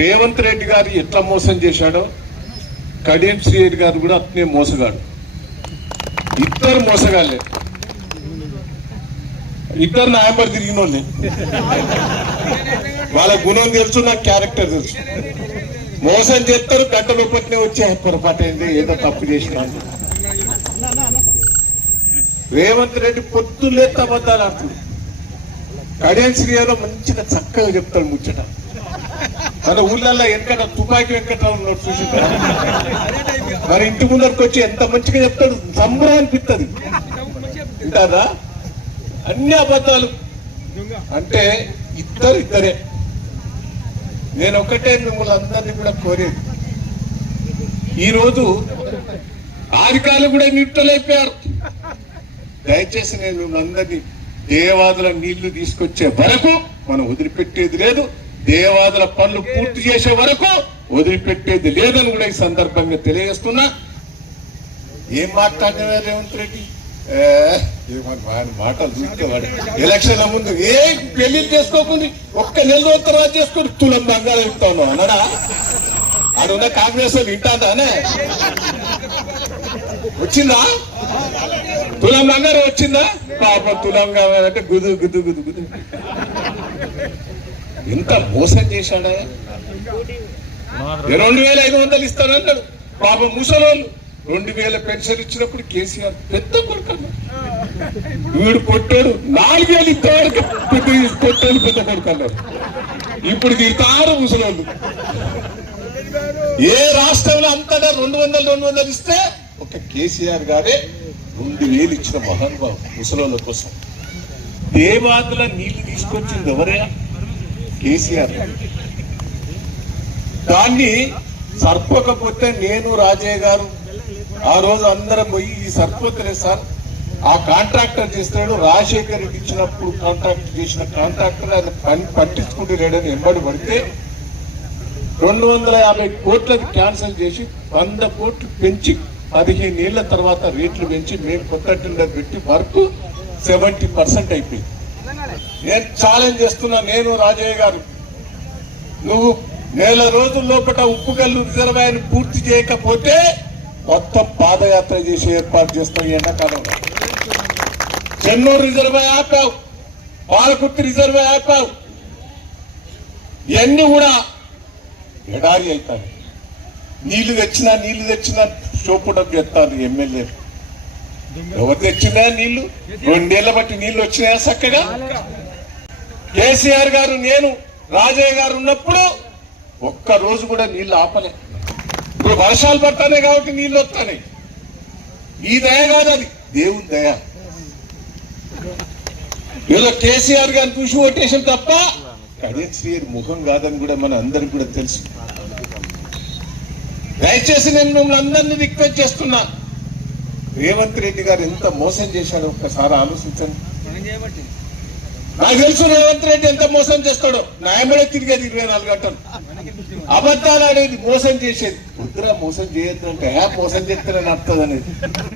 రేవంత్ రెడ్డి గారు ఎట్లా మోసం చేశాడో కడియం శ్రీరెడ్డి గారు కూడా అట్నే మోసగాడు. ఇద్దరు మోసగాళ్ళే. ఇద్దరు నాయంబర్ తిరిగిన వాళ్ళే వాళ్ళ గుణం తెలుసు నాకు క్యారెక్టర్ తెలుసు. మోసం చేస్తారు గంట లోపట్నే వచ్చే పొరపాటు అయింది ఏదో తప్పు చేసిన. రేవంత్ రెడ్డి పొద్దులే అబద్ధాలు ఆడుతుంది. కడియం శ్రీలో మంచిగా చక్కగా చెప్తాడు ముచ్చట. మన ఊళ్ళల్లో వెనకట తుపాకి వెంకట్రావు ఉన్నాడు చూసి మరి ఇంటి ముందరికి వచ్చి ఎంత మంచిగా చెప్తాడు? సంబరం అనిపిస్తుంది వింటారా అన్ని అబద్ధాలు. అంటే ఇద్దరు ఇద్దరే. నేను ఒకటే మిమ్మల్ని అందరినీ కూడా కోరేది. ఈరోజు ఆరికాలు కూడా నిట్టలైపోయారు దయచేసి నేను మిమ్మల్ని అందరినీ దేవాదుల నీళ్ళు తీసుకొచ్చే వరకు మనం వదిలిపెట్టేది లేదు. దేవాదుల పనులు పూర్తి చేసే వరకు వదిలిపెట్టేది లేదని కూడా ఈ సందర్భంగా తెలియజేస్తున్నా. ఏం మాట్లాడినా రేవంత్ రెడ్డి? ఏ, మాటలు చూసేవాడు ఎలక్షన్ ముందు ఏ పెళ్ళి చేసుకోకుండా ఒక్క నెల రోజుల తర్వాత చేసుకుని తులం బంగారం ఇస్తాను అన్నాడా? ఆడున్న కాంగ్రెస్ వాళ్ళు వింటాదానే వచ్చిందా? తులం బంగారం వచ్చిందా? పాప తులం కావాలంటే గుదు గుదు గుదు గుదు. ఎంత మోసం చేశాడా? రెండు వేల ఐదు వందలు ఇస్తానన్నాడు పాపం ముసలోళ్ళు. రెండు వేల పెన్షన్ ఇచ్చినప్పుడు కేసీఆర్ పెద్ద కొడుకు వీడు కొట్టాడు. నాలుగు వేలు ఇస్తాడు. పెద్ద కొట్టాడు పెద్ద కొడుకు అన్నారు ఇప్పుడు తిడతారు ముసలోళ్ళు. ఏ రాష్ట్రంలో అంతటా రెండు వందలు రెండు వందలు ఇస్తే ఒక కేసీఆర్ గారే రెండు వేలు ఇచ్చిన మహానుభావు ముసలోళ్ళ కోసం. దేవాదుల నీళ్ళు తీసుకొచ్చింది ఎవరైనా కేసీఆర్. దాన్ని సర్పకపోతే నేను రాజయ్య గారు. ఆ రోజు అందరం పోయి ఈ సర్పతలే సార్. ఆ కాంట్రాక్టర్ చేస్తున్నాడు. రాజశేఖర్ రెడ్డి ఇచ్చినప్పుడు కాంట్రాక్ట్ చేసిన కాంట్రాక్టర్ ఆయన పని పట్టించుకుంటూ లేడని ఎంబడి పడితే రెండు వందల యాభై కోట్లది క్యాన్సిల్ చేసి వంద కోట్లు పెంచి పదిహేను ఏళ్ళ తర్వాత రేట్లు పెంచి మేము కొత్త టెండర్ పెట్టి వర్క్ సెవెంటీ పర్సెంట్ అయిపోయింది. నేను ఛాలెంజ్ చేస్తున్నా నేను రాజయ్య గారు నువ్వు నెల రోజుల లోపల ఉప్పుకల్లు రిజర్వాయర్ పూర్తి చేయకపోతే మొత్తం పాదయాత్ర చేసి ఏర్పాటు చేస్తాం ఎండాకాలంలో చెన్నూరు రిజర్వాయర్ ఆపావు పాలకుర్తి రిజర్వాయర్ ఆపావు. ఇవన్నీ కూడా ఎడారి అవుతాయి. నీళ్ళు తెచ్చినా నీళ్ళు తెచ్చినా చూపడం చేస్తారు ఎమ్మెల్యేలు ఎవరు తెచ్చిందా నీళ్ళు? రెండేళ్ళ బట్టి నీళ్ళు వచ్చినాయా చక్కగా? కేసీఆర్ గారు నేను రాజయ్య గారు ఉన్నప్పుడు ఒక్క రోజు కూడా నీళ్ళు ఆపలే. ఇప్పుడు వర్షాలు పడతానే కాబట్టి నీళ్ళు వస్తాయి ఈ దయ కాదు అది. దేవుని దయ. ఏదో కేసీఆర్ గారిని చూసి ఓటేషన్ తప్ప కడియం ముఖం కాదని కూడా మన అందరికి కూడా తెలుసు. దయచేసి నేను మిమ్మల్ని అందరినీ రిక్వెస్ట్ చేస్తున్నా. రేవంత్ రెడ్డి గారు ఎంత మోసం చేశాడో ఒక్కసారి ఆలోచించండి. నాకు తెలుసు రేవంత్ రెడ్డి ఎంత మోసం చేస్తాడో. న్యాయమడే తిరిగేది ఇరవై నాలుగు గంటలు. అబద్ధాలు ఆడేది మోసం చేసేది. వద్దురా మోసం చేయొద్దు అంటే "ఏ, మోసం చేస్తేనే నడుతుంది అనేది